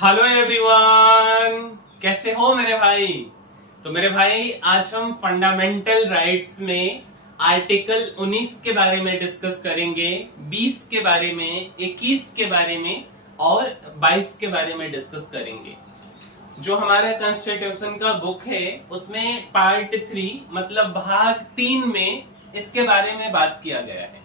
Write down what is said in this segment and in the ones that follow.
Hello everyone, कैसे हो मेरे भाई। तो मेरे भाई आज हम फंडामेंटल राइट्स में आर्टिकल 19 के बारे में डिस्कस करेंगे, 20 के बारे में, 21 के बारे में और 22 के बारे में डिस्कस करेंगे। जो हमारा कॉन्स्टिट्यूशन का बुक है उसमें पार्ट 3 मतलब भाग 3 में इसके बारे में बात किया गया है।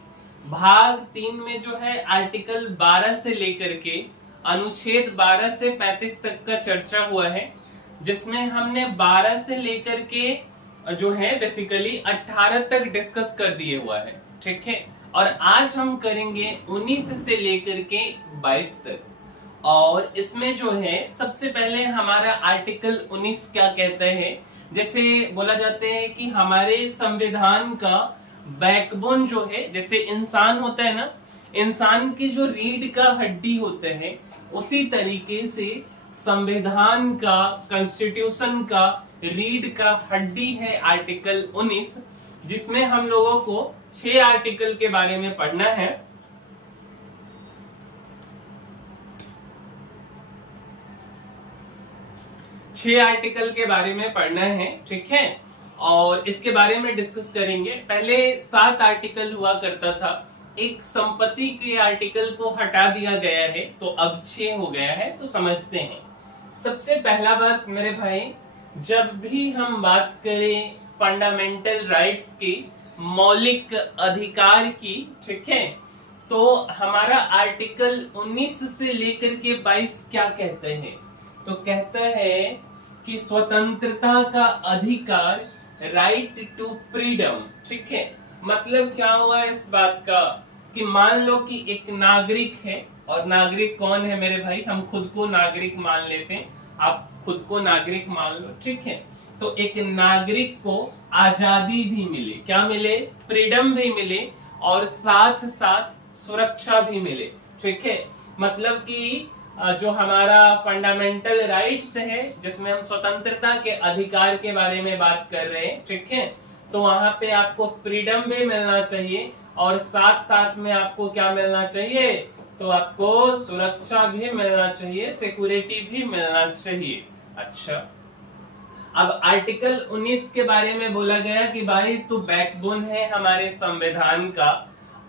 भाग 3 में जो है आर्टिकल 12 से लेकर के अनुच्छेद 12 से 35 तक का चर्चा हुआ है, जिसमें हमने 12 से लेकर के जो है बेसिकली 18 तक डिस्कस कर दिए हुआ है, ठीक है। और आज हम करेंगे 19 से लेकर के 22 तक। और इसमें जो है सबसे पहले हमारा आर्टिकल 19 क्या कहता है, जैसे बोला जाता है कि हमारे संविधान का बैकबोन जो है, जैसे इंसान होता है ना, इंसान की जो रीढ़ का हड्डी होते हैं, उसी तरीके से संविधान का, कॉन्स्टिट्यूशन का रीढ़ का हड्डी है आर्टिकल 19, जिसमें हम लोगों को 6 आर्टिकल के बारे में पढ़ना है। छह आर्टिकल के बारे में पढ़ना है, ठीक है। और इसके बारे में डिस्कस करेंगे। पहले 7 आर्टिकल हुआ करता था, एक संपत्ति के आर्टिकल को हटा दिया गया है, तो अब 6 हो गया है। तो समझते हैं। सबसे पहला बात मेरे भाई, जब भी हम बात करें फंडामेंटल राइट्स की, मौलिक अधिकार की, ठीक है, तो हमारा आर्टिकल 19 से लेकर के 22 क्या कहते हैं, तो कहता है कि स्वतंत्रता का अधिकार, राइट टू फ्रीडम, ठीक है। मतलब क्या हुआ इस बात का कि मान लो कि एक नागरिक है, और नागरिक कौन है मेरे भाई, हम खुद को नागरिक मान लेते हैं, आप खुद को नागरिक मान लो, ठीक है। तो एक नागरिक को आजादी भी मिले, क्या मिले, फ्रीडम भी मिले, और साथ साथ सुरक्षा भी मिले, ठीक है। मतलब कि जो हमारा फंडामेंटल राइट्स है, जिसमें हम स्वतंत्रता के अधिकार के बारे में बात कर रहे हैं, ठीक है, तो वहां पे आपको फ्रीडम भी मिलना चाहिए, और साथ साथ में आपको क्या मिलना चाहिए, तो आपको सुरक्षा भी मिलना चाहिए, सिक्योरिटी भी मिलना चाहिए। अच्छा, अब आर्टिकल 19 के बारे में बोला गया कि भाई तो बैकबोन है हमारे संविधान का।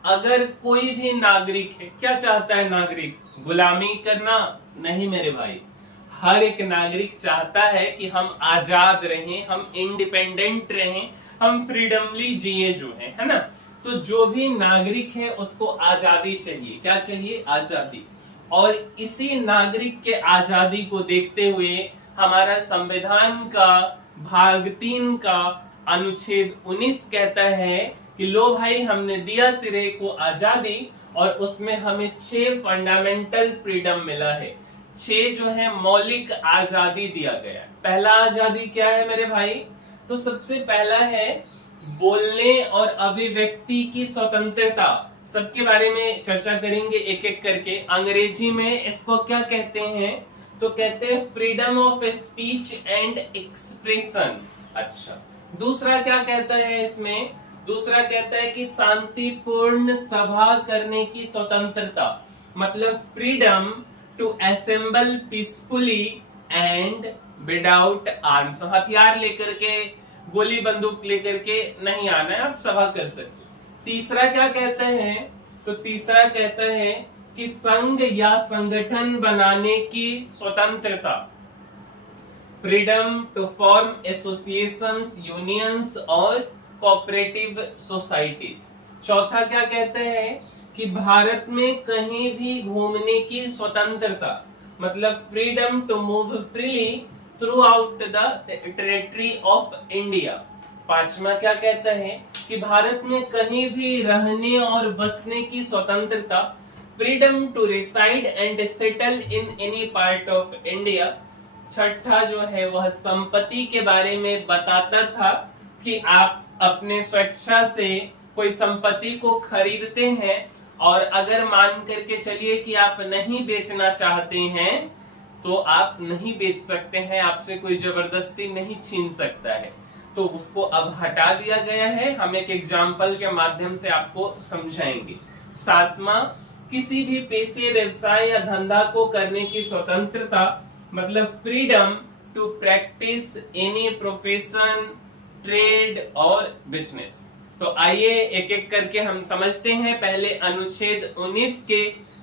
अगर कोई भी नागरिक है, क्या चाहता है नागरिक, गुलामी करना नहीं मेरे भाई। हर एक नागरिक चाहता है कि हम आजाद रहें, हम इंडिपेंडेंट रहें, हम फ्रीडमली जिए जो है ना। तो जो भी नागरिक है उसको आजादी चाहिए, क्या चाहिए, आजादी। और इसी नागरिक के आजादी को देखते हुए हमारा संविधान का भाग 3 का अनुच्छेद 19 कहता है कि लो भाई, हमने दिया तेरे को आजादी, और उसमें हमें 6 फंडामेंटल फ्रीडम मिला है, 6 जो है मौलिक आजादी दिया गया है। पहला आजादी क्या है मेरे भाई, तो सबसे पहला है बोलने और अभिव्यक्ति की स्वतंत्रता। सबके बारे में चर्चा करेंगे एक एक करके। अंग्रेजी में इसको क्या कहते हैं, तो कहते हैं freedom of speech and expression. अच्छा, दूसरा क्या कहता है इसमें, दूसरा कहता है कि शांतिपूर्ण सभा करने की स्वतंत्रता, मतलब freedom to assemble peacefully and without arms. हथियार लेकर के, गोली बंदूक लेकर के नहीं आना है, आप सभा कर सकते। तीसरा क्या कहता है, तो तीसरा कहता है कि संघ या संगठन बनाने की स्वतंत्रता, freedom to form associations, unions और कोऑपरेटिव सोसाइटीज। चौथा क्या कहते हैं कि भारत में कहीं भी घूमने की स्वतंत्रता, मतलब freedom to move freely throughout the territory of India. पांचवा क्या कहता है कि भारत में कहीं भी रहने और बसने की स्वतंत्रता, freedom to reside and settle in any part of India. छठा जो है वह संपत्ति के बारे में बताता था कि आप अपने स्वेच्छा से कोई संपत्ति को खरीदते हैं, और अगर मान करके चलिए कि आप नहीं बेचना चाहते हैं तो आप नहीं बेच सकते हैं, आपसे कोई जबरदस्ती नहीं छीन सकता है। तो उसको अब हटा दिया गया है, हम एक एग्जाम्पल के माध्यम से आपको समझाएंगे। सातवां किसी भी पेशे, व्यवसाय या धंधा को करने की स्वतंत्रता, मतलब freedom to practice any profession, trade और बिजनेस। तो आइए एक एक करके हम समझते हैं पहले अनुच्छेद 19 के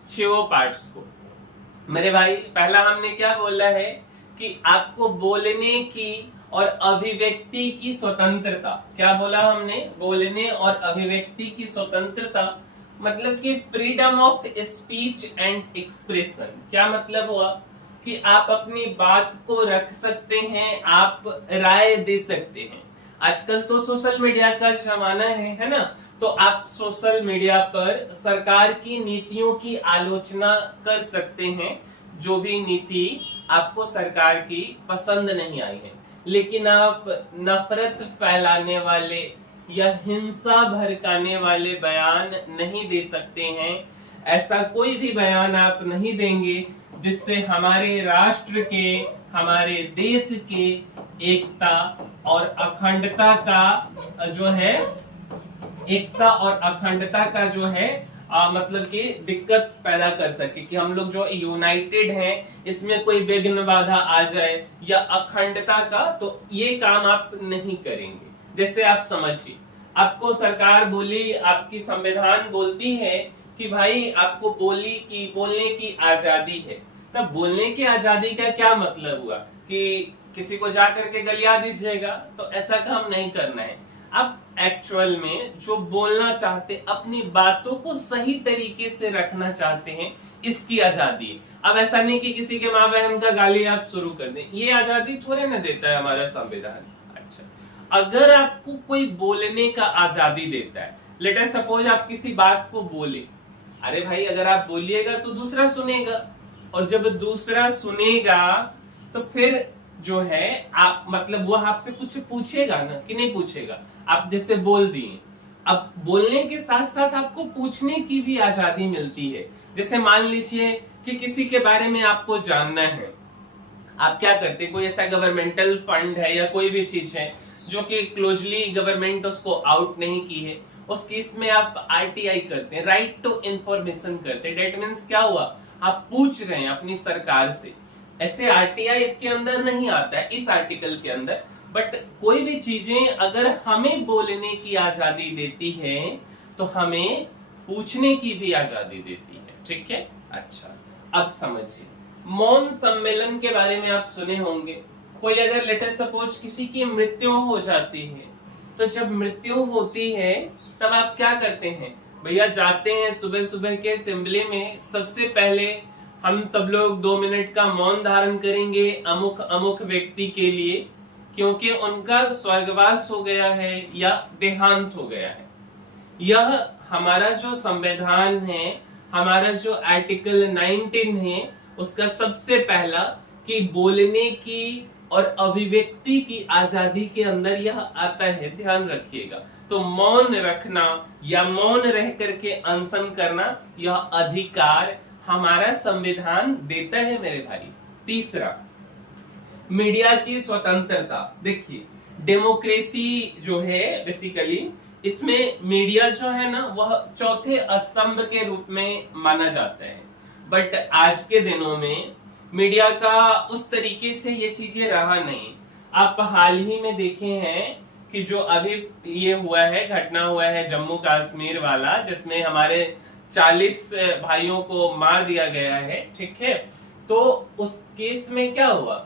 6 पार्ट्स को। मेरे भाई, पहला हमने क्या बोला है कि आपको बोलने की और अभिव्यक्ति की स्वतंत्रता। क्या बोला हमने? बोलने और अभिव्यक्ति की स्वतंत्रता, मतलब कि freedom of speech and expression. क्या मतलब हुआ कि आप अपनी बात को रख सकते हैं, आप राय दे सकते हैं। आजकल तो सोशल मीडिया का जमाना है ना? तो आप सोशल मीडिया पर सरकार की नीतियों की आलोचना कर सकते हैं, जो भी नीति आपको सरकार की पसंद नहीं आई है। लेकिन आप नफरत फैलाने वाले या हिंसा भड़काने वाले बयान नहीं दे सकते हैं। ऐसा कोई भी बयान आप नहीं देंगे जिससे हमारे राष्ट्र के, हमारे देश के एकता और अखंडता का जो है, एकता और अखंडता का जो है मतलब कि दिक्कत पैदा कर सके, कि हम लोग जो यूनाइटेड हैं इसमें कोई विघ्न बाधा आ जाए या अखंडता का, तो ये काम आप नहीं करेंगे। जैसे आप समझिए, आपको सरकार बोली, आपकी संविधान बोलती है कि भाई आपको बोलने की आजादी है। तब बोलने की आजादी का क्या मतलब हुआ कि किसी को जाकर के गलिया दीजिएगा? तो ऐसा काम नहीं करना है। आप एक्चुअल में जो बोलना चाहते, अपनी बातों को सही तरीके से रखना चाहते हैं, इसकी आजादी है। अब ऐसा नहीं कि किसी के माँ बहन का गाली आप शुरू कर दें, ये आजादी थोड़े ना देता है हमारा संविधान। अच्छा, अगर आपको कोई बोलने का आजादी देता है, लेट अस सपोज आप किसी बात को बोले, अरे भाई अगर आप बोलिएगा तो दूसरा सुनेगा, और जब दूसरा सुनेगा तो फिर जो है आप, मतलब वो आपसे कुछ पूछेगा ना, कि नहीं पूछेगा? आप जैसे बोल दिए, अब बोलने के साथ साथ आपको पूछने की भी आजादी मिलती है। जैसे मान लीजिए कि किसी के बारे में आपको जानना है, आप क्या करते, कोई ऐसा गवर्नमेंटल फंड है या कोई भी चीज है जो कि क्लोजली गवर्नमेंट उसको आउट नहीं की है, उस केस में आप आरटीआई करते हैं, राइट टू इंफॉर्मेशन करते हैं। डेट मीन्स क्या हुआ, आप पूछ रहे हैं अपनी सरकार से। ऐसे आरटीआई इसके अंदर नहीं आता है, इस आर्टिकल के अंदर, बट कोई भी चीजें अगर हमें बोलने की आजादी देती है तो हमें पूछने की भी आजादी देती है। ठीक है? अच्छा, अब समझिए, मौन सम्मेलन के बारे में आप सुने होंगे। कोई अगर लेट अस सपोज किसी की मृत्यु हो जाती है, तो जब मृत्यु होती है तब आप क्या करते हैं भैया? जाते हैं सुबह सुबह के असेंबली में, सबसे पहले हम सब लोग 2 मिनट का मौन धारण करेंगे अमुक अमुक व्यक्ति के लिए, क्योंकि उनका स्वर्गवास हो गया है या देहांत हो गया है। यह हमारा जो संविधान है, हमारा जो आर्टिकल 19 है, उसका सबसे पहला कि बोलने की और अभिव्यक्ति की आजादी के अंदर यह आता है, ध्यान रखिएगा। तो मौन रखना या मौन रह करके अनशन करना, यह अधिकार हमारा संविधान देता है मेरे भाई। तीसरा, मीडिया की स्वतंत्रता। देखिए, डेमोक्रेसी जो है बेसिकली, इसमें मीडिया जो है ना, वह चौथे स्तंभ के रूप में माना जाता है। बट आज के दिनों में मीडिया का उस तरीके से ये चीजें रहा नहीं। आप हाल ही में देखे हैं कि जो अभी ये हुआ है, घटना हुआ है जम्मू कश्मीर वाला, जिसमें हमारे 40 भाइयों को मार दिया गया है। ठीक है? तो उस केस में क्या हुआ,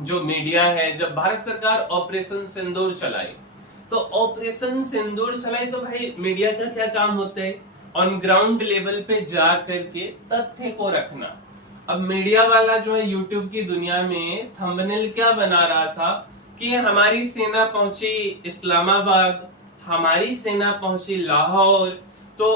जो मीडिया है, जब भारत सरकार ऑपरेशन सिंदूर चलाई, तो ऑपरेशन सिंदूर चलाई तो भाई मीडिया का क्या काम होता है? ऑन ग्राउंड लेवल पे जा करके तथ्य को रखना। अब मीडिया वाला जो है यूट्यूब की दुनिया में थंबनेल क्या बना रहा था कि हमारी सेना पहुंची इस्लामाबाद, हमारी सेना पहुंची लाहौर। तो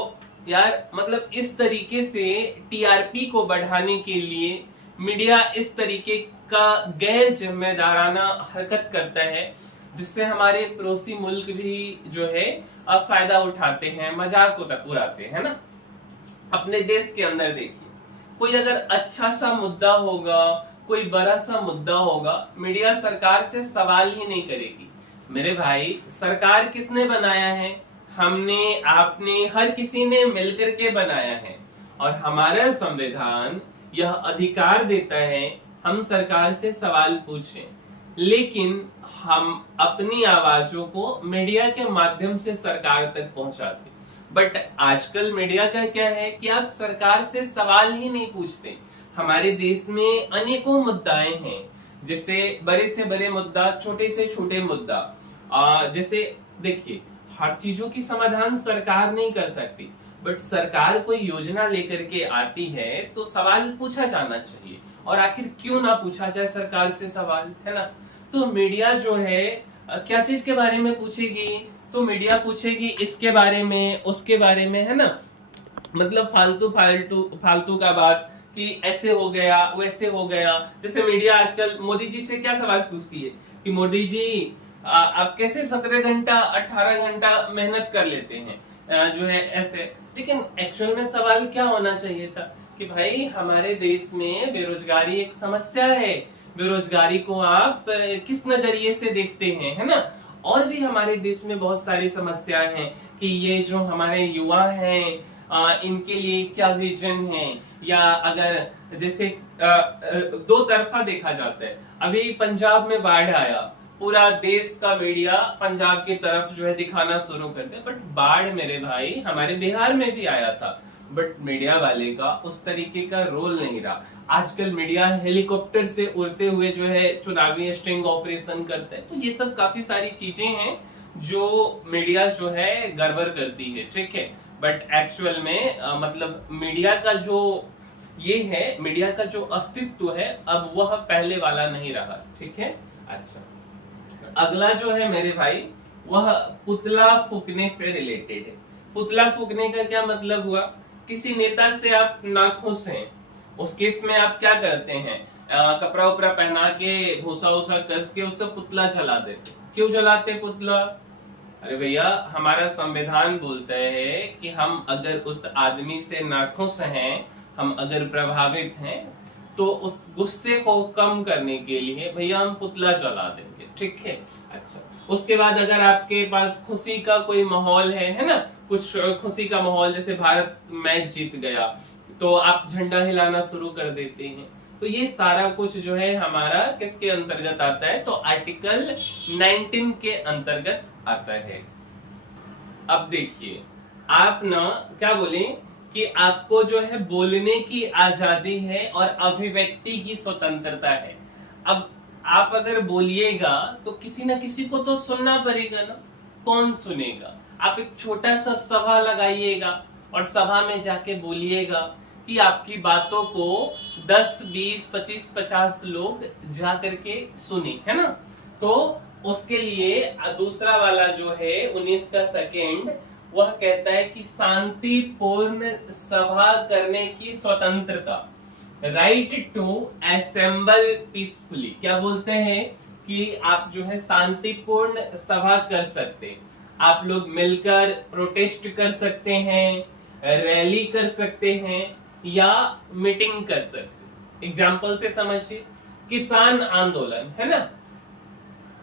यार मतलब इस तरीके से टीआरपी को बढ़ाने के लिए मीडिया इस तरीके का गैर जिम्मेदाराना हरकत करता है, जिससे हमारे पड़ोसी मुल्क भी जो है फायदा उठाते हैं, मजाक उड़ाते हैं ना। अपने देश के अंदर देखिए, कोई अगर अच्छा सा मुद्दा होगा, कोई बड़ा सा मुद्दा होगा, मीडिया सरकार से सवाल ही नहीं करेगी। मेरे भाई, सरकार किसने बनाया है? हमने, आपने, हर किसी ने मिलकर के बनाया है। और हमारा संविधान यह अधिकार देता है हम सरकार से सवाल पूछें, लेकिन हम अपनी आवाजों को मीडिया के माध्यम से सरकार तक पहुंचाते। बट आजकल मीडिया का क्या है कि आप सरकार से सवाल ही नहीं पूछते। हमारे देश में अनेकों मुद्दाएं हैं, जैसे बड़े से बड़े मुद्दा, छोटे से छोटे मुद्दा। जैसे देखिए, हर चीजों की समाधान सरकार नहीं कर सकती, बट सरकार कोई योजना लेकर के आती है तो सवाल पूछा जाना चाहिए। और आखिर क्यों ना पूछा जाए सरकार से सवाल, है ना। तो मीडिया जो है क्या चीज के बारे में पूछेगी, तो मीडिया पूछेगी इसके बारे में, उसके बारे में, है ना। मतलब फालतू का बात कि ऐसे हो गया, वैसे हो गया। जैसे मीडिया आजकल मोदी जी से क्या सवाल पूछती है कि मोदी जी आप कैसे 17 घंटा 18 घंटा मेहनत कर लेते हैं, जो है ऐसे। लेकिन एक्चुअल में सवाल क्या होना चाहिए था कि भाई हमारे देश में बेरोजगारी एक समस्या है, बेरोजगारी को आप किस नजरिए से देखते हैं, है ना। और भी हमारे देश में बहुत सारी समस्याएं हैं कि ये जो हमारे युवा हैं इनके लिए क्या विजन है, या अगर जैसे दो तरफा देखा जाता है। अभी पंजाब में बाढ़ आया, पूरा देश का मीडिया पंजाब की तरफ जो है दिखाना शुरू कर दिया, बट बाढ़ मेरे भाई हमारे बिहार में भी आया था, बट मीडिया वाले का उस तरीके का रोल नहीं रहा। आजकल मीडिया हेलीकॉप्टर से उड़ते हुए जो है चुनावी स्टिंग ऑपरेशन करता है। तो ये सब काफी सारी चीजें हैं जो मीडिया जो है गड़बड़ करती है, ठीक है। बट एक्चुअल में मतलब मीडिया का जो ये है, मीडिया का जो अस्तित्व है अब वह पहले वाला नहीं रहा, ठीक है। अच्छा, अगला जो है मेरे भाई वह पुतला फूकने से रिलेटेड है। पुतला फूकने का क्या मतलब हुआ, किसी नेता से आप नाखुश हैं, उस केस में आप क्या करते हैं, कपड़ा उपड़ा पहना के भूसा उसा कस के उसका पुतला जला देते। क्यों जलाते पुतला? अरे भैया, हमारा संविधान बोलता है कि हम अगर उस आदमी से नाखुश हैं, हम अगर प्रभावित हैं, तो उस गुस्से को कम करने के लिए भैया हम पुतला जला देंगे, ठीक है। अच्छा, उसके बाद अगर आपके पास खुशी का कोई माहौल है ना, कुछ खुशी का माहौल, जैसे भारत मैच जीत गया तो आप झंडा हिलाना शुरू कर देते हैं। तो ये सारा कुछ जो है हमारा किसके अंतर्गत आता है, तो आर्टिकल 19 के अंतर्गत आता है। अब देखिए, आप ना क्या बोले कि आपको जो है बोलने की आजादी है और अभिव्यक्ति की स्वतंत्रता है। अब आप अगर बोलिएगा तो किसी ना किसी को तो सुनना पड़ेगा ना, कौन सुनेगा। आप एक छोटा सा सभा लगाइएगा और सभा में जाके बोलिएगा कि आपकी बातों को 10, 20, 25, 50 लोग जा करके सुने, है ना। तो उसके लिए दूसरा वाला जो है 19 का सेकेंड, वह कहता है कि शांतिपूर्ण सभा करने की स्वतंत्रता, राइट टू असेंबल पीसफुली। क्या बोलते हैं कि आप जो है शांतिपूर्ण सभा कर सकते, आप लोग मिलकर प्रोटेस्ट कर सकते हैं, रैली कर सकते हैं या मीटिंग कर सकते। एग्जाम्पल से समझिए, किसान आंदोलन, है ना,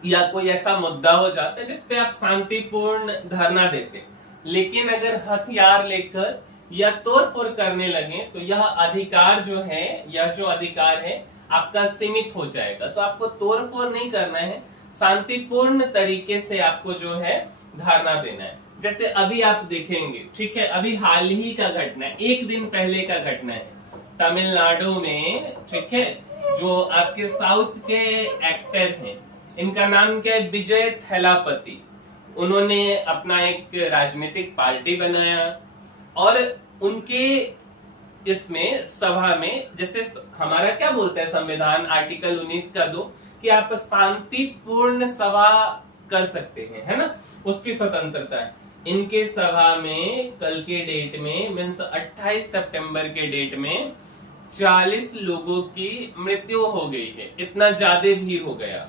या कोई ऐसा मुद्दा हो जाता है जिसपे आप शांतिपूर्ण धरना देते, लेकिन अगर हथियार लेकर या तोड़फोड़ करने लगे तो यह अधिकार जो है, यह जो अधिकार है आपका सीमित हो जाएगा। तो आपको तोड़फोड़ नहीं करना है, शांतिपूर्ण तरीके से आपको जो है धरना देना है। जैसे अभी आप देखेंगे, ठीक है, अभी हाल ही का घटना है, एक दिन पहले का घटना है, तमिलनाडु में, ठीक है, जो आपके साउथ के एक्टर हैं, इनका नाम क्या है, विजय थैलापति। उन्होंने अपना एक राजनीतिक पार्टी बनाया और उनके इसमें सभा में, जैसे हमारा क्या बोलता है संविधान आर्टिकल 19 का 2, कि आप शांतिपूर्ण सभा कर सकते हैं, है ना, उसकी स्वतंत्रता है। इनके सभा में कल के डेट में मीन्स 28 सितंबर के डेट में 40 लोगों की मृत्यु हो गई है, इतना ज्यादा भीड़ हो गया।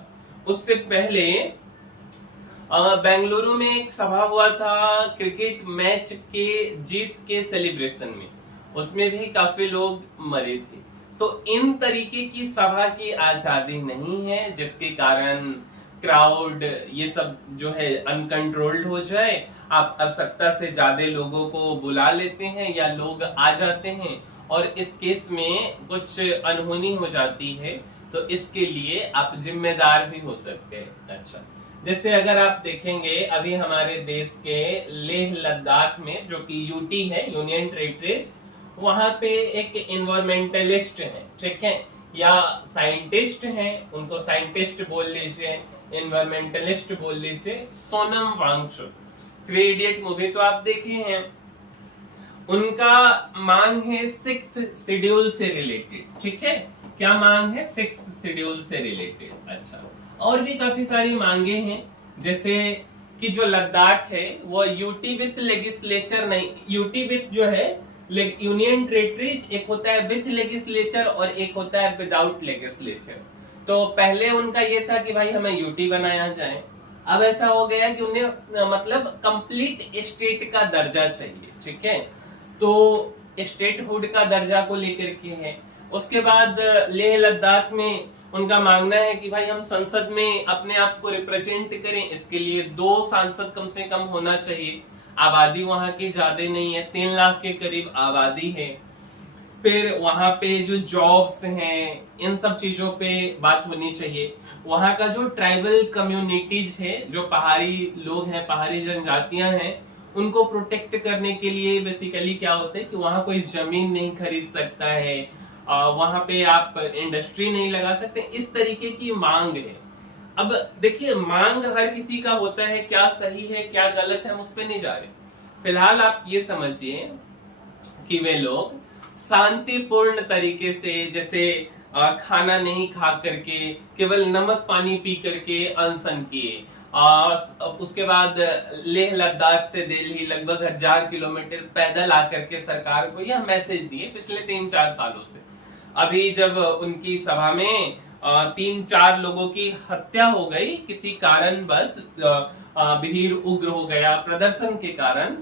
उससे पहले बेंगलुरु में एक सभा हुआ था क्रिकेट मैच के जीत के सेलिब्रेशन में, उसमें भी काफी लोग मरे थे। तो इन तरीके की सभा की आजादी नहीं है, जिसके कारण क्राउड ये सब जो है अनकंट्रोल्ड हो जाए, आप आवश्यकता से ज्यादा लोगों को बुला लेते हैं या लोग आ जाते हैं और इस केस में कुछ अनहोनी हो जाती है, तो इसके लिए आप जिम्मेदार भी हो सकते हैं। अच्छा, जैसे अगर आप देखेंगे अभी हमारे देश के लेह लद्दाख में जो कि यूटी है, यूनियन टेरिटरीज, वहां पे एक इन्वायरमेंटलिस्ट है, ठीक है, या साइंटिस्ट हैं, उनको साइंटिस्ट बोल लीजिए, इन्वायरमेंटलिस्ट बोल लीजिए, Sonam Wangchuk. Three idiot movie तो आप देखे हैं। उनका मांग है 6th शेड्यूल से रिलेटेड, ठीक है, क्या मांग है? 6th शेड्यूल से रिलेटेड। अच्छा, और भी काफी सारी मांगे हैं, जैसे कि जो लद्दाख है वो यूटी विथ लेगिस्लेचर नहीं, यूटी विथ जो है यूनियन टेरिटरीज, एक होता है विथ लेगिस्लेचर और एक होता है विदाउट लेगिस्लेचर। तो पहले उनका ये था कि भाई हमें यूटी बनाया जाए, अब ऐसा हो गया कि उन्हें मतलब कंप्लीट स्टेट का दर्जा चाहिए, ठीक है, तो स्टेटहुड का दर्जा को लेकर के है। उसके बाद लेह लद्दाख में उनका मांगना है कि भाई हम संसद में अपने आप को रिप्रेजेंट करें, इसके लिए 2 सांसद कम से कम होना चाहिए। आबादी वहां की ज्यादा नहीं है, 3 लाख के करीब आबादी है। फिर वहां पे जो जॉब्स हैं, इन सब चीजों पे बात होनी चाहिए। वहां का जो ट्राइबल कम्युनिटीज है, जो पहाड़ी लोग हैं, पहाड़ी जनजातियां हैं, उनको प्रोटेक्ट करने के लिए बेसिकली क्या होता है कि वहां कोई जमीन नहीं खरीद सकता है, वहां पे आप इंडस्ट्री नहीं लगा सकते, इस तरीके की मांग है। अब देखिए, मांग हर किसी का होता है, क्या सही है क्या गलत है हम उस पर नहीं जा रहे। फिलहाल आप ये समझिए कि वे लोग शांतिपूर्ण तरीके से, जैसे खाना नहीं खा करके, केवल नमक पानी पी करके अनशन किए। उसके बाद लेह लद्दाख से दिल्ली लगभग 1000 किलोमीटर पैदल आकर के सरकार को यह मैसेज दिए पिछले 3-4 सालों से। अभी जब उनकी सभा में 3-4 लोगों की हत्या हो गई किसी कारण, बस भीड़ उग्र हो गया प्रदर्शन के कारण,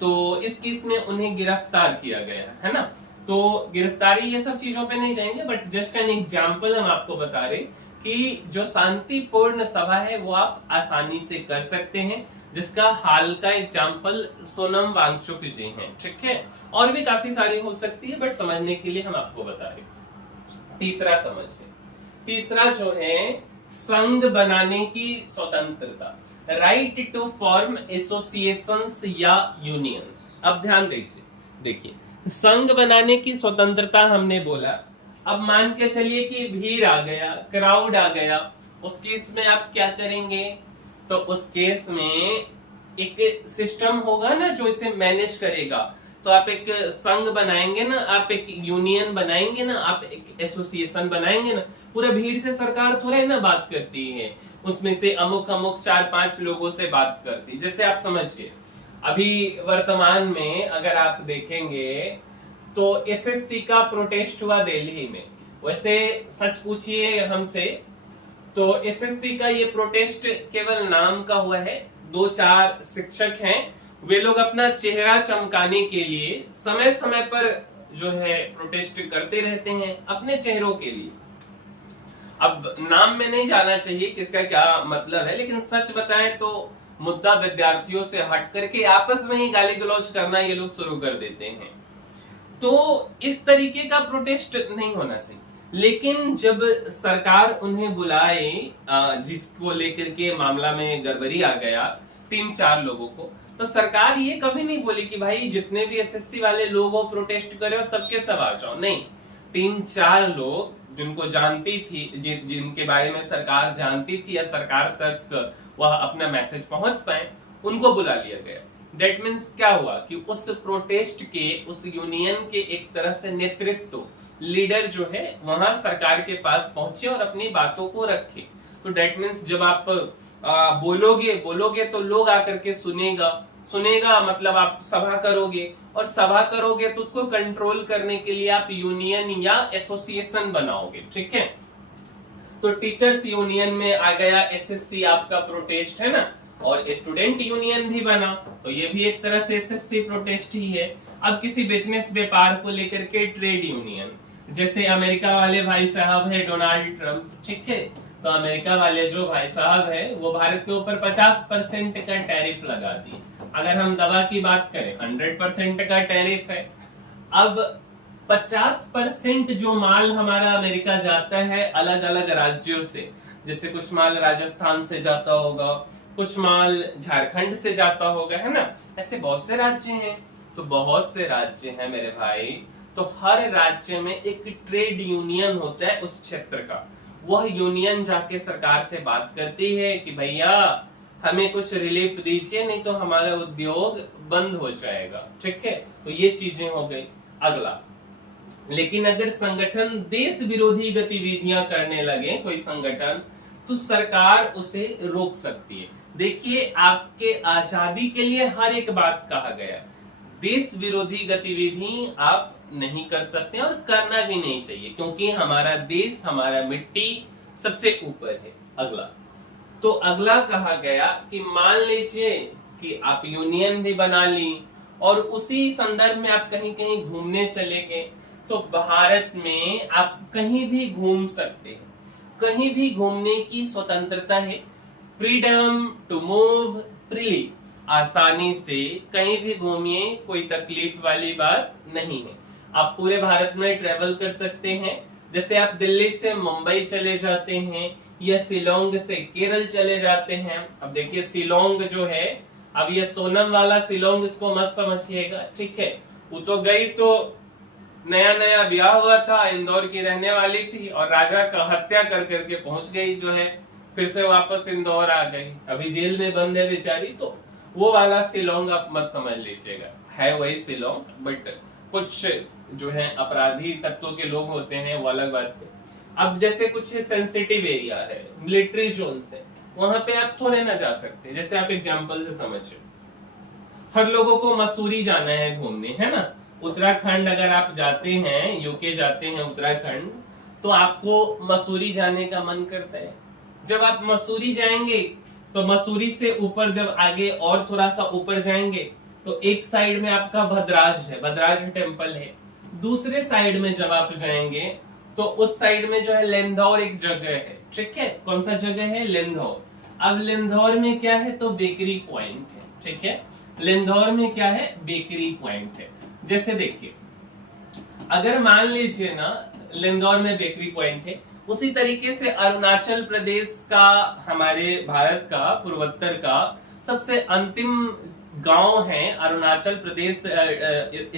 तो इस केस में उन्हें गिरफ्तार किया गया है ना। तो गिरफ्तारी ये सब चीजों पे नहीं जाएंगे, बट जस्ट एन एग्जाम्पल हम आपको बता रहे कि जो शांतिपूर्ण सभा है वो आप आसानी से कर सकते हैं, जिसका हाल का एग्जाम्पल सोनम वांगचुक जी हैं, ठीक है। और भी काफी सारी हो सकती है, बट समझने के लिए हम आपको बता रहे। तीसरा समझिए, तीसरा जो है संघ बनाने की स्वतंत्रता, राइट टू फॉर्म एसोसिएशंस या यूनियंस। अब ध्यान दीजिए, देखिए, संघ बनाने की स्वतंत्रता हमने बोला। अब मान के चलिए कि भीड़ आ गया, क्राउड आ गया, उस केस में आप क्या करेंगे? तो उस केस में एक सिस्टम होगा ना जो इसे मैनेज करेगा। तो आप एक संघ बनाएंगे ना, आप एक यूनियन बनाएंगे ना, आप एक एसोसिएशन बनाएंगे ना। पूरे भीड़ से सरकार थोड़े ना बात करती है, उसमें से अमुक 4-5 लोगों से बात करती। जैसे आप समझिए, अभी वर्तमान में अगर आप देखेंगे तो एसएससी का प्रोटेस्ट हुआ दिल्ली में। वैसे सच पूछिए हमसे तो एसएससी का ये प्रोटेस्ट केवल नाम का हुआ है। 2-4 शिक्षक हैं, वे लोग अपना चेहरा चमकाने के लिए समय समय पर जो है प्रोटेस्ट करते रहते हैं अपने चेहरों के लिए। अब नाम में नहीं जाना चाहिए किसका क्या मतलब है, लेकिन सच बताएं तो मुद्दा विद्यार्थियों से हट करके आपस में ही गाली गलौज करना ये लोग शुरू कर देते हैं। तो इस तरीके का प्रोटेस्ट नहीं होना चाहिए। लेकिन जब सरकार उन्हें बुलाए, जिसको लेकर के मामला में गड़बड़ी आ गया 3-4 लोगों को, तो सरकार ये कभी नहीं बोली कि भाई जितने भी एसएससी वाले लोग हो प्रोटेस्ट करे और सबके सब आ जाओ। नहीं, 3-4 लोग जिनको जानती थी, जिनके बारे में सरकार जानती थी या सरकार तक वह अपना मैसेज पहुंच पाए, उनको बुला लिया गया। डेट मीन्स क्या हुआ कि उस प्रोटेस्ट के, उस यूनियन के एक तरह से नेतृत्व, लीडर जो है वहां सरकार के पास पहुंचे और अपनी बातों को रखे। तो डेट मीन्स जब आप बोलोगे तो लोग आकर के सुनेगा मतलब आप सभा करोगे, और सभा करोगे तो उसको कंट्रोल करने के लिए आप यूनियन या एसोसिएशन बनाओगे, ठीक है। तो टीचर्स यूनियन में आ गया एसएससी, आपका प्रोटेस्ट है ना, और स्टूडेंट यूनियन भी बना, तो ये भी एक तरह से एसएससी प्रोटेस्ट ही है। अब किसी बिजनेस व्यापार को लेकर के ट्रेड यूनियन, जैसे अमेरिका वाले भाई साहब है डोनाल्ड ट्रंप, ठीक है, तो अमेरिका वाले जो भाई साहब है वो भारत के ऊपर 50% का टैरिफ लगा दिए। अगर हम दवा की बात करें 100% का टैरिफ है। अब 50% जो माल हमारा अमेरिका जाता है अलग अलग राज्यों से, जैसे कुछ माल राजस्थान से जाता होगा, कुछ माल झारखंड से जाता होगा, है ना, ऐसे बहुत से राज्य हैं। तो बहुत से राज्य हैं मेरे भाई, तो हर राज्य में एक ट्रेड यूनियन होता है उस क्षेत्र का। वह यूनियन जाके सरकार से बात करती है कि भैया हमें कुछ रिलीफ दीजिए, नहीं तो हमारा उद्योग बंद हो जाएगा। ठीक है, तो ये चीजें हो गई। अगला, लेकिन अगर संगठन देश विरोधी गतिविधियां करने लगे कोई संगठन, तो सरकार उसे रोक सकती है। देखिए, आपके आजादी के लिए हर एक बात कहा गया, देश विरोधी गतिविधि आप नहीं कर सकते और करना भी नहीं चाहिए, क्योंकि हमारा देश, हमारा मिट्टी सबसे ऊपर है। अगला, तो अगला कहा गया कि मान लीजिए कि आप यूनियन भी बना ली और उसी संदर्भ में आप कहीं कहीं घूमने चले गए, तो भारत में आप कहीं भी घूम सकते हैं, कहीं भी घूमने की स्वतंत्रता है। फ्रीडम टू मूव फ्रीली, आसानी से कहीं भी घूमिए, कोई तकलीफ वाली बात नहीं है। आप पूरे भारत में ट्रेवल कर सकते हैं। जैसे आप दिल्ली से मुंबई चले जाते हैं या शिलोंग से केरल चले जाते हैं। अब देखिए शिलोंग जो है, अब ये सोनम वाला शिलोंग इसको मत समझिएगा, ठीक है। वो तो गई तो नया नया ब्याह हुआ था, इंदौर की रहने वाली थी और राजा का हत्या कर करके पहुंच गई जो है, फिर से वापस इंदौर आ गई, अभी जेल में बंद है बेचारी। तो वो वाला शिलोंग आप मत समझ लीजिएगा, है वही शिलोंग, बट कुछ जो है अपराधी तत्वों के लोग होते हैं, वो अलग बात है। अब जैसे कुछ सेंसिटिव एरिया है, मिलिट्री जोन है, वहां पे आप थोड़े ना जा सकते। जैसे आप एग्जांपल से समझिए, हर लोगों को मसूरी जाना है घूमने, है ना। उत्तराखंड अगर आप जाते हैं, यूके जाते हैं उत्तराखंड, तो आपको मसूरी जाने का मन करता है। जब आप मसूरी जाएंगे तो मसूरी से ऊपर जब आगे और थोड़ा सा ऊपर जाएंगे तो एक साइड में आपका भद्राज है, भद्राज टेम्पल है। दूसरे साइड में जब आप जाएंगे तो उस साइड में जो है लेंधौर एक जगह है, ठीक है। कौन सा जगह है? लेंधौर। अब लेंधौर में क्या है? तो बेकरी पॉइंट है, ठीक है। लेंधौर में क्या है? बेकरी पॉइंट है। जैसे देखिए, अगर मान लीजिए ना लेंधौर में बेकरी पॉइंट है, उसी तरीके से अरुणाचल प्रदेश का, हमारे भारत का पूर्वोत्तर का सबसे अंतिम गांव है अरुणाचल प्रदेश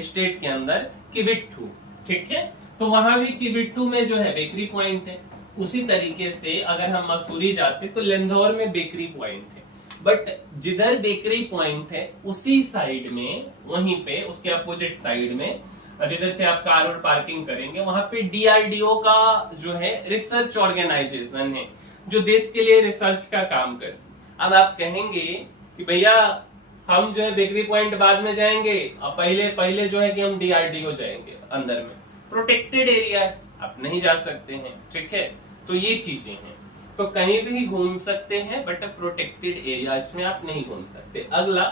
स्टेट के अंदर किबिट्ठू, ठीक है। तो वहां भी किबिट्ठू में जो है बेकरी पॉइंट है। उसी तरीके से अगर हम मसूरी जाते तो लेंधौर में बेकरी पॉइंट है, बट जिधर बेकरी पॉइंट है उसी साइड में, वहीं पे उसके अपोजिट साइड में, जिधर से आप कार और पार्किंग करेंगे, वहां पे डीआरडीओ का जो है रिसर्च ऑर्गेनाइजेशन है, जो देश के लिए रिसर्च का काम करती। अब आप कहेंगे कि भैया हम जो है बेकरी पॉइंट बाद में जाएंगे और पहले जो है कि हम डीआरडीओ जाएंगे, अंदर में प्रोटेक्टेड एरिया है, आप नहीं जा सकते हैं, ठीक है। तो ये चीजें हैं, तो कहीं भी घूम सकते हैं बट प्रोटेक्टेड एरियाज में आप नहीं घूम सकते। अगला,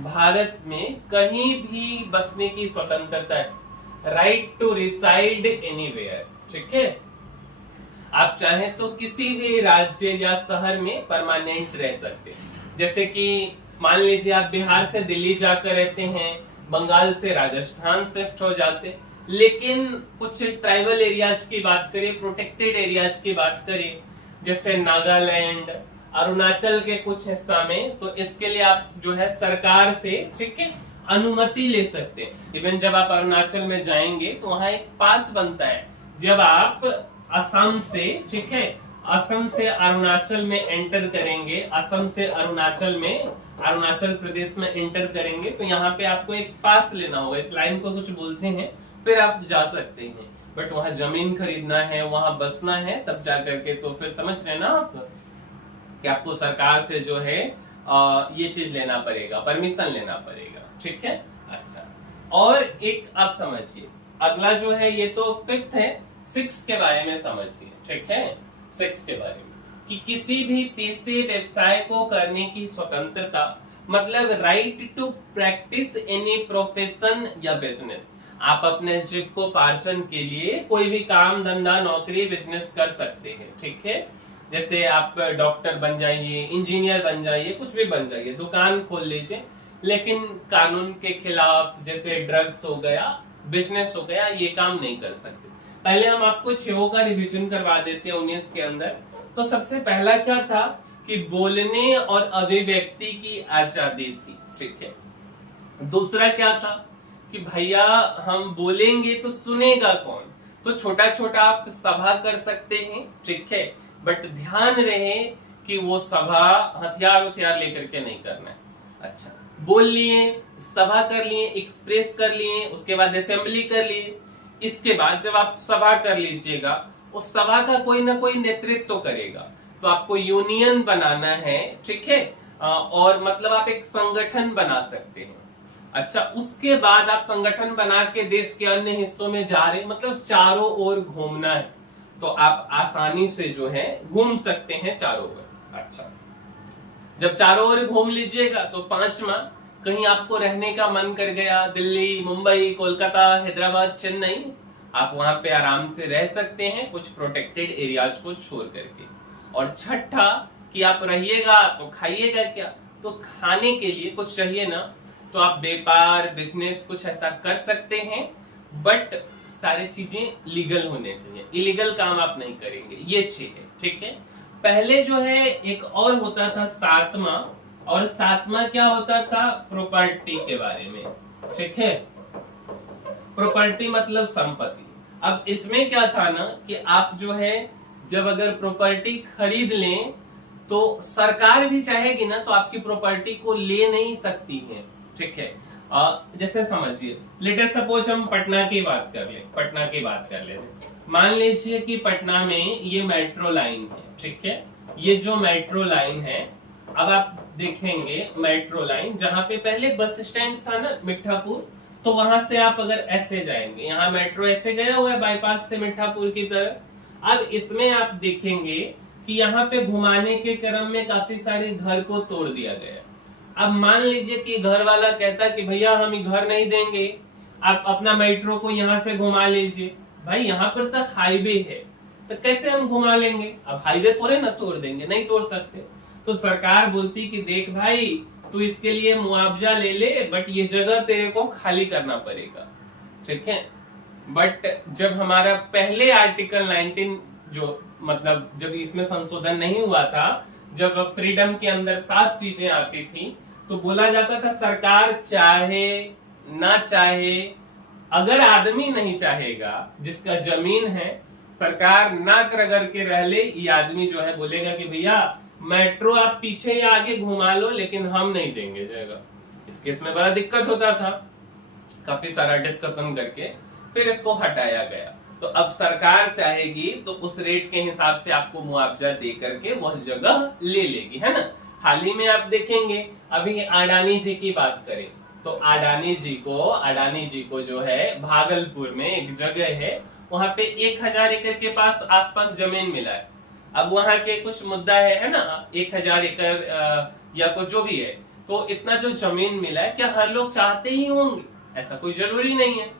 भारत में कहीं भी बसने की स्वतंत्रता है, राइट टू रिसाइड एनीवेयर, ठीक है। आप चाहें तो किसी भी राज्य या शहर में परमानेंट रह सकते। जैसे कि मान लीजिए आप बिहार से दिल्ली जाकर रहते हैं, बंगाल से राजस्थान शिफ्ट हो जाते, लेकिन कुछ ट्राइबल एरियाज की बात करें, प्रोटेक्टेड एरियाज की बात करें, जैसे नागालैंड, अरुणाचल के कुछ हिस्सा में, तो इसके लिए आप जो है सरकार से, ठीक है, अनुमति ले सकते हैं। इवन जब आप अरुणाचल में जाएंगे तो वहां एक पास बनता है। जब आप असम से, ठीक है, असम से अरुणाचल में एंटर करेंगे, असम से अरुणाचल में, अरुणाचल प्रदेश में एंटर करेंगे, तो यहाँ पे आपको एक पास लेना होगा, इस लाइन को कुछ बोलते हैं, फिर आप जा सकते हैं। बट वहां जमीन खरीदना है, वहां बसना है, तब जा करके, तो फिर समझ रहे ना आप कि आपको सरकार से जो है ये चीज लेना पड़ेगा, परमिशन लेना पड़ेगा, ठीक है। अच्छा, और एक आप समझिए, अगला जो है ये तो फिफ्थ है, सिक्स के बारे में समझिए, ठीक है। सिक्स के बारे में कि किसी भी पेशे व्यवसाय को करने की स्वतंत्रता, मतलब right to practice any profession या बिजनेस। आप अपने जीविकोपार्जन के लिए कोई भी काम धंधा नौकरी बिजनेस कर सकते हैं, ठीक है। जैसे आप डॉक्टर बन जाइए, इंजीनियर बन जाइए, कुछ भी बन जाइए, दुकान खोल लीजिए, लेकिन कानून के खिलाफ जैसे ड्रग्स हो गया, बिजनेस हो गया, ये काम नहीं कर सकते। पहले हम आपको 6 का रिवीजन करवा देते हैं 19 के अंदर। तो सबसे पहला क्या था कि बोलने और अभिव्यक्ति की आजादी थी, ठीक है। दूसरा क्या था कि भैया हम बोलेंगे तो सुनेगा कौन, तो छोटा छोटा आप सभा कर सकते हैं, ठीक है, बट ध्यान रहे कि वो सभा हथियार लेकर के नहीं करना है। अच्छा, बोल लिए, सभा कर लिए, एक्सप्रेस कर लिए, उसके बाद असेंबली कर लिए। इसके बाद जब आप सभा कर लीजिएगा, उस सभा का कोई ना कोई नेतृत्व तो करेगा, तो आपको यूनियन बनाना है, ठीक है, और मतलब आप एक संगठन बना सकते हैं। अच्छा, उसके बाद आप संगठन बना के देश के अन्य हिस्सों में जा रहे, मतलब चारों ओर घूमना है, तो आप आसानी से जो है घूम सकते हैं चारों ओर। अच्छा, जब चारों ओर घूम लीजिएगा तो 5वां, कहीं आपको रहने का मन कर गया, दिल्ली, मुंबई, कोलकाता, हैदराबाद, चेन्नई, आप वहां पे आराम से रह सकते हैं, कुछ प्रोटेक्टेड एरियाज को छोड़ करके। और छठा कि आप रहिएगा तो खाइएगा क्या, तो खाने के लिए कुछ चाहिए ना, तो आप व्यापार बिजनेस कुछ ऐसा कर सकते हैं, बट सारी चीजें लीगल होने चाहिए, इलीगल काम आप नहीं करेंगे। ये 6 है, ठीक है। पहले जो है एक और होता था 7वां, और 7वां क्या होता था, प्रॉपर्टी के बारे में, ठीक है। प्रॉपर्टी मतलब संपत्ति। अब इसमें क्या था ना कि आप जो है जब अगर प्रॉपर्टी खरीद लें तो सरकार भी चाहेगी ना तो आपकी प्रॉपर्टी को ले नहीं सकती है, ठीक है। जैसे समझिए, लेटेस्ट सपोज हम पटना की बात कर ले, पटना की बात कर ले, मान लीजिए कि पटना में ये मेट्रो लाइन है, ठीक है। ये जो मेट्रो लाइन है, अब आप देखेंगे मेट्रो लाइन जहां पे पहले बस स्टैंड था ना मिठापुर, तो वहां से आप अगर ऐसे जाएंगे, यहाँ मेट्रो ऐसे गया हुआ है बाईपास से मिठापुर की तरफ। अब इसमें आप देखेंगे कि यहाँ पे घुमाने के क्रम में काफी सारे घर को तोड़ दिया गया। अब मान लीजिए कि घर वाला कहता कि भैया हम घर नहीं देंगे, आप अपना मेट्रो को यहाँ से घुमा लीजिए। भाई यहाँ पर तक हाईवे है, तो कैसे हम घुमा लेंगे, अब हाईवे थोड़े ना तोड़ देंगे, नहीं तोड़ सकते। तो सरकार बोलती कि देख भाई तू इसके लिए मुआवजा ले ले, बट ये जगह तेरे को खाली करना पड़ेगा, ठीक है। बट जब हमारा पहले आर्टिकल 19 जो मतलब जब इसमें संशोधन नहीं हुआ था, जब फ्रीडम के अंदर 7 चीजें आती थी, तो बोला जाता था सरकार चाहे ना चाहे, अगर आदमी नहीं चाहेगा जिसका जमीन है, सरकार नाक रगड़ के रह ले, ये आदमी जो है बोलेगा कि भैया मेट्रो आप पीछे या आगे घुमा लो, लेकिन हम नहीं देंगे जगह। इस केस में बड़ा दिक्कत होता था, काफी सारा डिस्कशन करके फिर इसको हटाया गया। तो अब सरकार चाहेगी तो उस रेट के हिसाब से आपको मुआवजा दे करके वह जगह ले लेगी, है ना। हाल ही में आप देखेंगे, अभी अडानी जी की बात करें तो अडानी जी को जो है भागलपुर में एक जगह है, वहां पे 1000 एकड़ के पास आसपास जमीन मिला है। अब वहां के कुछ मुद्दा है ना, 1000 एकड़ या कुछ जो भी है, तो इतना जो जमीन मिला है, क्या हर लोग चाहते ही होंगे, ऐसा कोई जरूरी नहीं है।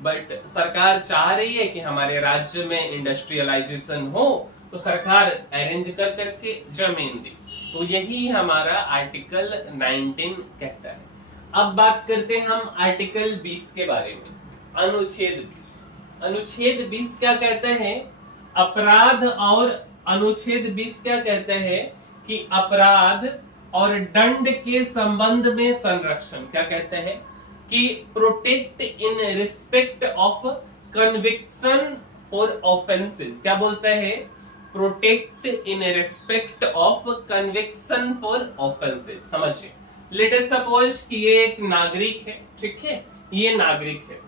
बट सरकार चाह रही है कि हमारे राज्य में इंडस्ट्रियलाइजेशन हो, तो सरकार अरेंज कर करके जमीन दी। तो यही हमारा आर्टिकल 19 कहता है। अब बात करते हैं हम आर्टिकल 20 के बारे में, अनुच्छेद 20। अनुच्छेद 20 क्या कहते हैं, अपराध, और अनुच्छेद 20 क्या कहते हैं कि अपराध और दंड के संबंध में संरक्षण, क्या कहते हैं कि protect in respect of conviction for offences. क्या बोलता है, protect in respect of conviction for offences. समझिए, लेट अस सपोज कि ये एक नागरिक है, ठीक है, ये नागरिक है,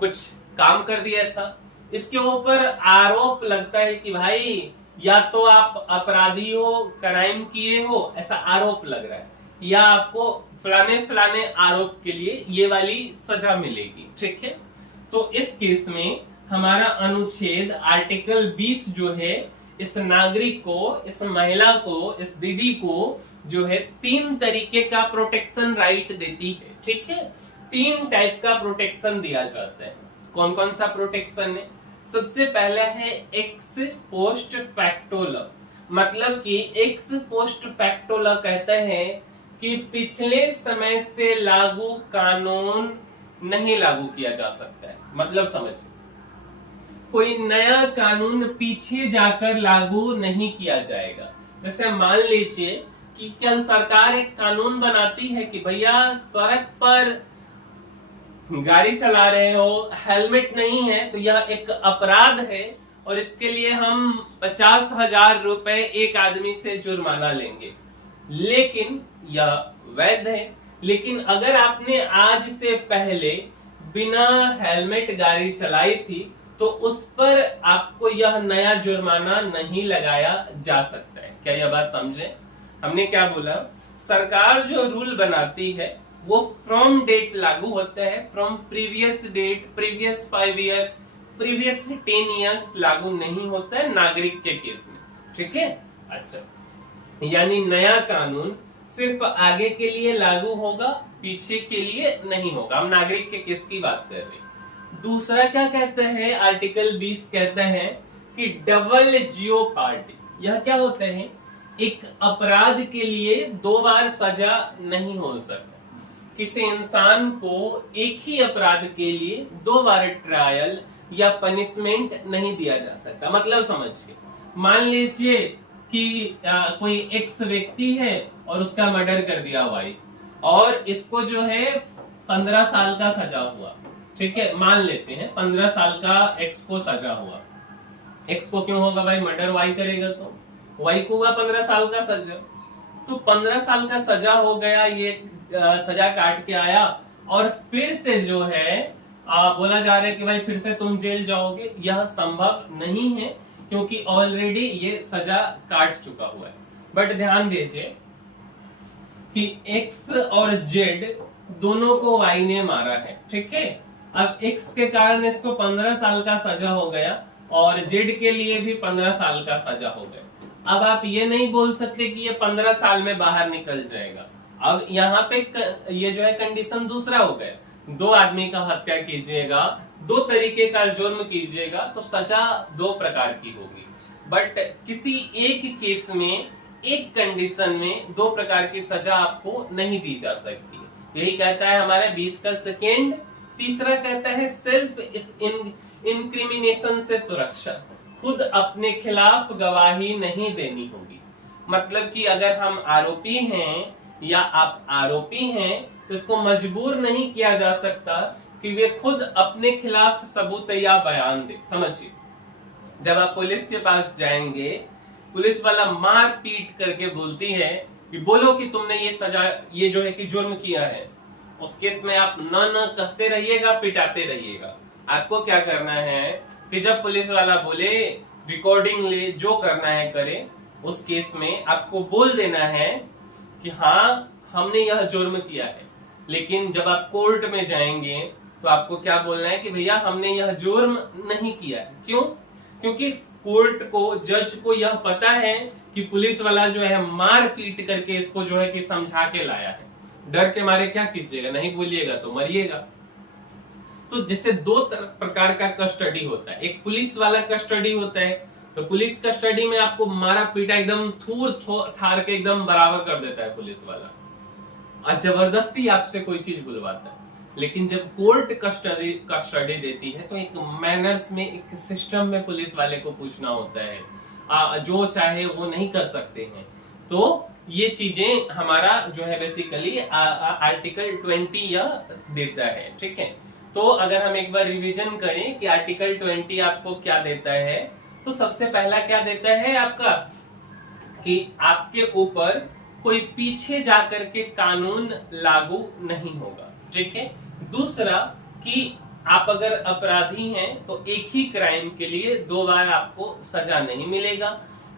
कुछ काम कर दिया ऐसा, इसके ऊपर आरोप लगता है कि भाई या तो आप अपराधी हो, क्राइम किए हो, ऐसा आरोप लग रहा है, या आपको फलाने आरोप के लिए ये वाली सजा मिलेगी, ठीक है। तो इस केस में हमारा अनुच्छेद आर्टिकल 20 जो है इस नागरिक को, इस महिला को, इस दीदी को जो है 3 तरीके का प्रोटेक्शन राइट देती है, ठीक है। तीन टाइप का प्रोटेक्शन दिया जाता है। कौन कौन सा प्रोटेक्शन है? सबसे पहला है एक्स पोस्ट फैक्टो लॉ। मतलब कि एक्स पोस्ट फैक्टो लॉ कहते हैं कि पिछले समय से लागू कानून नहीं लागू किया जा सकता है। मतलब समझिए, कोई नया कानून पीछे जाकर लागू नहीं किया जाएगा। जैसे मान लीजिए कि कल सरकार एक कानून बनाती है कि भैया सड़क पर गाड़ी चला रहे हो, हेलमेट नहीं है तो यह एक अपराध है और इसके लिए हम 50,000 रुपए एक आदमी से जुर्माना लेंगे। लेकिन यह वैध है। लेकिन अगर आपने आज से पहले बिना हेलमेट गाड़ी चलाई थी तो उस पर आपको यह नया जुर्माना नहीं लगाया जा सकता है। क्या यह बात समझे? हमने क्या बोला? सरकार जो रूल बनाती है वो फ्रॉम डेट लागू होता है, from previous date, previous 5 year, previous 10 years लागू नहीं होता है नागरिक के केस में। ठीक है? अच्छा, यानी नया कानून सिर्फ आगे के लिए लागू होगा, पीछे के लिए नहीं होगा। हम नागरिक के केस की बात कर रहे हैं। दूसरा क्या कहते हैं? आर्टिकल 20 कहता है कि डबल जियोपार्डी। यह क्या होता है? एक अपराध के लिए 2 बार सजा नहीं हो सकता। किसी इंसान को एक ही अपराध के लिए 2 बार ट्रायल या पनिशमेंट नहीं दिया जा सकता। मतलब समझिए, मान लीजिए कि कोई एक्स व्यक्ति है और उसका मर्डर कर दिया वाई, और इसको जो है 15 साल का सजा हुआ। ठीक है, मान लेते हैं 15 साल का एक्स को सजा हुआ। एक्स को क्यों होगा भाई? मर्डर वाई करेगा तो वाई को हुआ 15 साल का सजा। तो 15 साल का सजा हो गया, ये सजा काट के आया और फिर से जो है बोला जा रहा है कि भाई फिर से तुम जेल जाओगे। यह संभव नहीं है क्योंकि ऑलरेडी ये सजा काट चुका हुआ है। बट ध्यान दीजिए कि एक्स और जेड दोनों को वाई ने मारा है। ठीक है, अब एक्स के कारण इसको 15 साल का सजा हो गया और जेड के लिए भी 15 साल का सजा हो गया। अब आप ये नहीं बोल सकते कि ये 15 साल में बाहर निकल जाएगा। अब यहाँ पे ये जो है कंडीशन दूसरा हो गया। 2 आदमी का हत्या कीजिएगा, 2 तरीके का जुर्म कीजिएगा तो सजा 2 प्रकार की होगी। बट किसी एक केस में, एक कंडीशन में 2 प्रकार की सजा आपको नहीं दी जा सकती। यही कहता है हमारे 20 का सेकेंड। तीसरा कहता है सेल्फ इंक्रिमिनेशन से सुरक्षा। खुद अपने खिलाफ गवाही नहीं देनी होगी। मतलब कि अगर हम आरोपी हैं या आप आरोपी हैं तो इसको मजबूर नहीं किया जा सकता कि वे खुद अपने खिलाफ सबूत या बयान दे। समझिए, जब आप पुलिस के पास जाएंगे, पुलिस वाला मार पीट करके बोलती है कि बोलो कि तुमने ये सजा, ये जो है कि जुर्म किया है, उस केस में आप न कहते रहिएगा, पिटाते रहिएगा। आपको क्या करना है कि जब पुलिस वाला बोले रिकॉर्डिंग ले, जो करना है करे, उस केस में आपको बोल देना है कि हाँ हमने यह जुर्म किया है। लेकिन जब आप कोर्ट में जाएंगे तो आपको क्या बोलना है कि भैया हमने यह जुर्म नहीं किया है। क्यों? क्योंकि कोर्ट को, जज को यह पता है कि पुलिस वाला जो है मार पीट करके इसको जो है कि समझा के लाया है। डर के मारे क्या कीजिएगा, नहीं बोलिएगा तो मरिएगा। तो जैसे 2 प्रकार का कस्टडी होता है। एक पुलिस वाला कस्टडी होता है, तो पुलिस कस्टडी में आपको मारा पीटा एकदम थार के एकदम बराबर कर देता है पुलिस वाला, और जबरदस्ती आपसे कोई चीज बुलवाता है। लेकिन जब कोर्ट कस्टडी देती है तो एक मैनर्स में, एक सिस्टम में पुलिस वाले को पूछना होता है, जो चाहे वो नहीं कर सकते हैं। तो ये चीजें हमारा जो है बेसिकली आर्टिकल 20 यह देता है। ठीक है, तो अगर हम एक बार रिवीजन करें कि आर्टिकल 20 आपको क्या देता है, तो सबसे पहला क्या देता है आपका कि आपके ऊपर कोई पीछे जाकर के कानून लागू नहीं होगा। ठीक है, दूसरा कि आप अगर अपराधी हैं तो एक ही क्राइम के लिए 2 बार आपको सजा नहीं मिलेगा,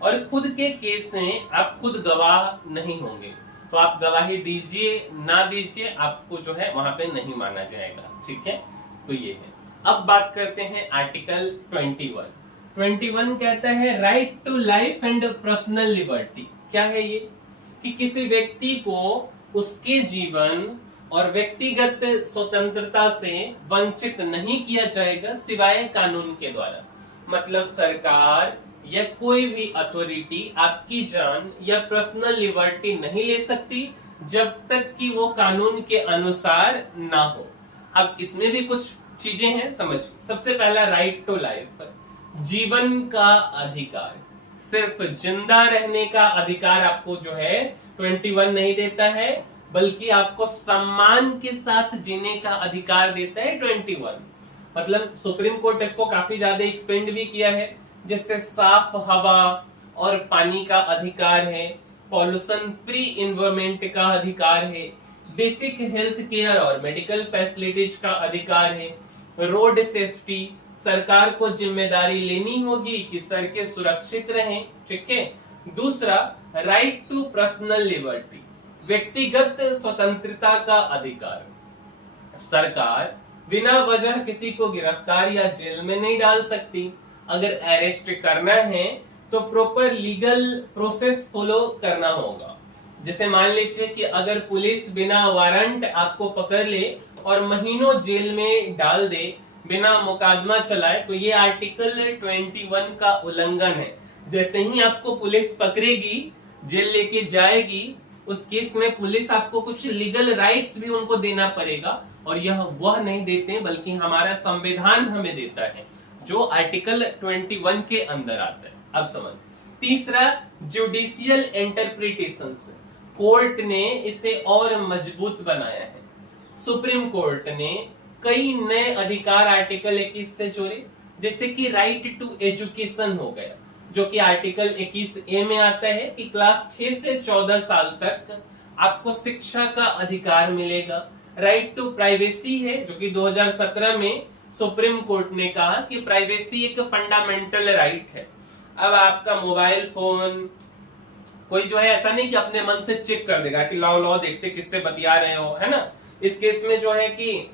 और खुद के केस में आप खुद गवाह नहीं होंगे। तो आप गवाही दीजिए ना दीजिए, आपको जो है वहां पे नहीं माना जाएगा। ठीक है, तो ये है। अब बात करते हैं आर्टिकल 21 कहता है right to life and personal liberty. क्या है ये? कि किसी व्यक्ति को उसके जीवन और व्यक्तिगत स्वतंत्रता से वंचित नहीं किया जाएगा सिवाय कानून के द्वारा। मतलब सरकार या कोई भी अथॉरिटी आपकी जान या पर्सनल लिबर्टी नहीं ले सकती जब तक कि वो कानून के अनुसार ना हो। अब इसमें भी कुछ चीजें हैं, समझ। सबसे पहला राइट टू लाइफ, जीवन का अधिकार। सिर्फ जिंदा रहने का अधिकार आपको जो है 21 नहीं देता है, बल्कि आपको सम्मान के साथ जीने का अधिकार देता है 21। मतलब सुप्रीम कोर्ट इसको काफी ज्यादा एक्सपेंड भी किया है, जिससे साफ हवा और पानी का अधिकार है, पॉल्यूशन फ्री इन्वायरमेंट का अधिकार है, बेसिक हेल्थ केयर और मेडिकल फैसिलिटीज का अधिकार है, रोड सेफ्टी। सरकार को जिम्मेदारी लेनी होगी कि सड़कें सुरक्षित रहें, ठीक है। दूसरा राइट टू पर्सनल लिबर्टी, व्यक्तिगत स्वतंत्रता का अधिकार। सरकार बिना वजह किसी को गिरफ्तार या जेल में नहीं डाल सकती। अगर अरेस्ट करना है तो प्रॉपर लीगल प्रोसेस फॉलो करना होगा। जैसे मान लीजिए कि अगर पुलिस बिना वारंट आपको पकड़ ले और महीनों जेल में डाल दे, बिना मुकदमा चलाए, तो ये आर्टिकल 21 का उल्लंघन है। जैसे ही आपको पुलिस पकड़ेगी, जेल लेके जाएगी, उस केस में पुलिस आपको कुछ लीगल राइट्स भी उनको देना पड़ेगा, और यह वह नहीं देते बल्कि हमारा संविधान हमें देता है, जो आर्टिकल 21 के अंदर आता है। अब समझ। तीसरा जुडिशियल इंटरप्रिटेशन, कोर्ट ने इसे और मजबूत बनाया है। सुप्रीम कोर्ट ने कई नए अधिकार आर्टिकल 21 से जोड़े, जैसे कि राइट टू एजुकेशन हो गया, जो कि आर्टिकल 21A में आता है कि क्लास 6 से 14 साल तक आपको शिक्षा का अधिकार मिलेगा। राइट टू प्राइवेसी है, जो कि 2017 में सुप्रीम कोर्ट ने कहा कि प्राइवेसी एक फंडामेंटल राइट है। अब आपका मोबाइल फोन कोई जो है ऐसा नहीं कि अपने मन से चेक कर देगा कि लाओ देखते किससे बतिया रहे हो, है ना। इस केस में जो है कि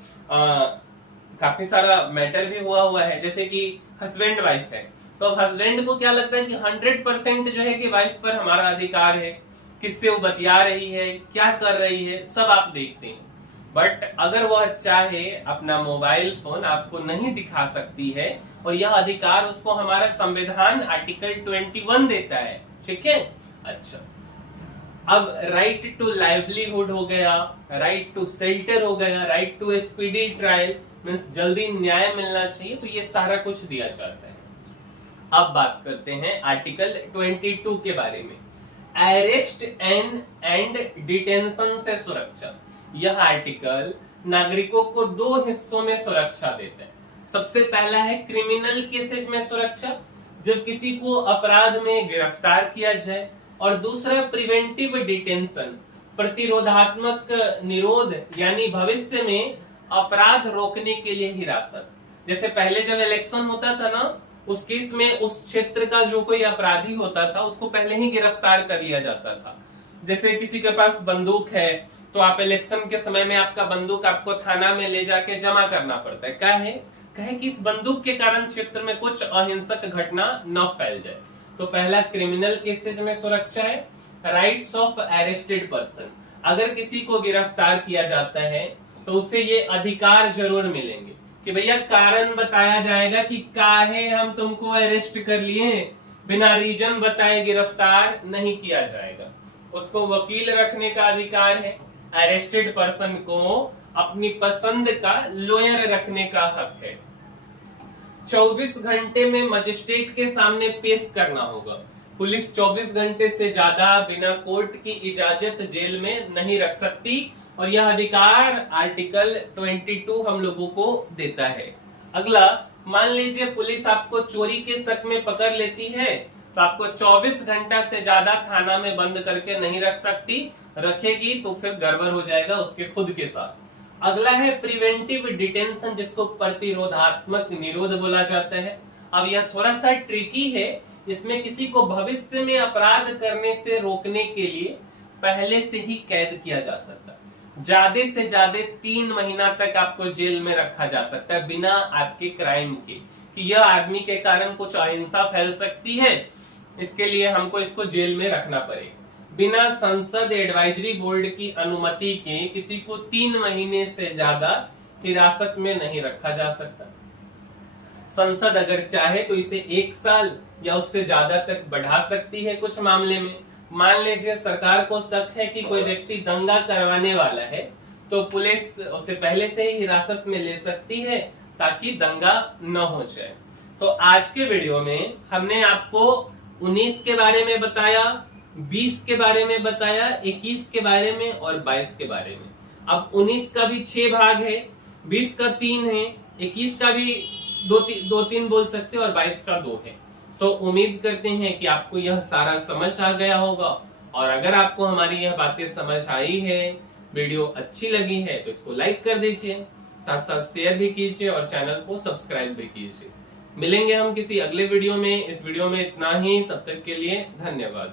काफी सारा मैटर भी हुआ है, जैसे कि हस्बैंड वाइफ है, तो हस्बैंड को क्या लगता है कि 100% जो है कि वाइफ पर हमारा अधिकार है, किससे वो बतिया रही है, क्या कर रही है, सब आप देखते हैं। बट अगर वह चाहे अपना मोबाइल फोन आपको नहीं दिखा सकती है, और यह अधिकार उसको हमारा संविधान आर्टिकल 21 देता है, ठीक है। अच्छा, अब राइट टू लाइवलीहुड हो गया, राइट टू शेल्टर हो गया, right to speedy trial means जल्दी न्याय मिलना चाहिए, तो ये सारा कुछ दिया जाता है। अब बात करते हैं आर्टिकल 22 के बारे में, अरेस्ट एंड डिटेंशन से सुरक्षा। यह आर्टिकल नागरिकों को दो हिस्सों में सुरक्षा देता है। सबसे पहला है क्रिमिनल केसेज में सुरक्षा, जब किसी को अपराध में गिरफ्तार किया जाए, और दूसरा प्रिवेंटिव डिटेंशन, प्रतिरोधात्मक निरोध, यानी भविष्य में अपराध रोकने के लिए हिरासत। जैसे पहले जब इलेक्शन होता था ना, उस केस में उस क्षेत्र का जो कोई अपराधी होता था उसको पहले ही गिरफ्तार कर लिया जाता था। जैसे किसी के पास बंदूक है तो आप इलेक्शन के समय में आपका बंदूक आपको थाना में ले जाके जमा करना पड़ता है। कहे कि इस बंदूक के कारण क्षेत्र में कुछ अहिंसक घटना न फैल जाए। तो पहला क्रिमिनल केसेज में सुरक्षा है। राइट्स ऑफ अरेस्टेड पर्सन, अगर किसी को गिरफ्तार किया जाता है तो उसे ये अधिकार जरूर मिलेंगे कि भैया कारण बताया जाएगा कि काहे हम तुमको अरेस्ट कर लिए, बिना रीजन बताए गिरफ्तार नहीं किया जाएगा। उसको वकील रखने का अधिकार है। अरेस्टेड पर्सन को अपनी पसंद का लॉयर रखने का हक है। 24 घंटे में मजिस्ट्रेट के सामने पेश करना होगा। पुलिस 24 घंटे से ज्यादा बिना कोर्ट की इजाजत जेल में नहीं रख सकती, और यह अधिकार आर्टिकल 22 हम लोगों को देता है। अगला, मान लीजिए पुलिस आपको चोरी के शक में पकड़ लेती है तो आपको 24 घंटा से ज्यादा थाना में बंद करके नहीं रख सकती, रखेगी तो फिर गड़बड़ हो जाएगा उसके खुद के साथ। अगला है प्रिवेंटिव डिटेंशन, जिसको प्रतिरोधात्मक निरोध बोला जाता है। अब यह थोड़ा सा ट्रिकी है, इसमें किसी को भविष्य में अपराध करने से रोकने के लिए पहले से ही कैद किया जा सकता है। ज्यादा से ज्यादा 3 महीना तक आपको जेल में रखा जा सकता है बिना आपके क्राइम के, कि यह आदमी के कारण कुछ अहिंसा फैल सकती है, इसके लिए हमको इसको जेल में रखना पड़ेगा। बिना संसद एडवाइजरी बोर्ड की अनुमति के किसी को 3 महीने से ज्यादा हिरासत में नहीं रखा जा सकता। संसद अगर चाहे तो इसे 1 साल या उससे ज्यादा तक बढ़ा सकती है। कुछ मामले में मान लीजिए सरकार को शक है कि कोई व्यक्ति दंगा करवाने वाला है, तो पुलिस उसे पहले से ही हिरासत में ले सकती है ताकि दंगा न हो जाए। तो आज के वीडियो में हमने आपको 19 के बारे में बताया, 20 के बारे में बताया, 21 के बारे में और 22 के बारे में। अब 19 का भी 6 भाग है, 20 का 3 है, 21 का भी 2-3 बोल सकते हैं और 22 का 2 है। तो उम्मीद करते हैं कि आपको यह सारा समझ आ गया होगा, और अगर आपको हमारी यह बातें समझ आई है, वीडियो अच्छी लगी है, तो इसको लाइक कर दीजिए, साथ साथ शेयर भी कीजिए और चैनल को सब्सक्राइब भी कीजिए। मिलेंगे हम किसी अगले वीडियो में। इस वीडियो में इतना ही, तब तक के लिए धन्यवाद।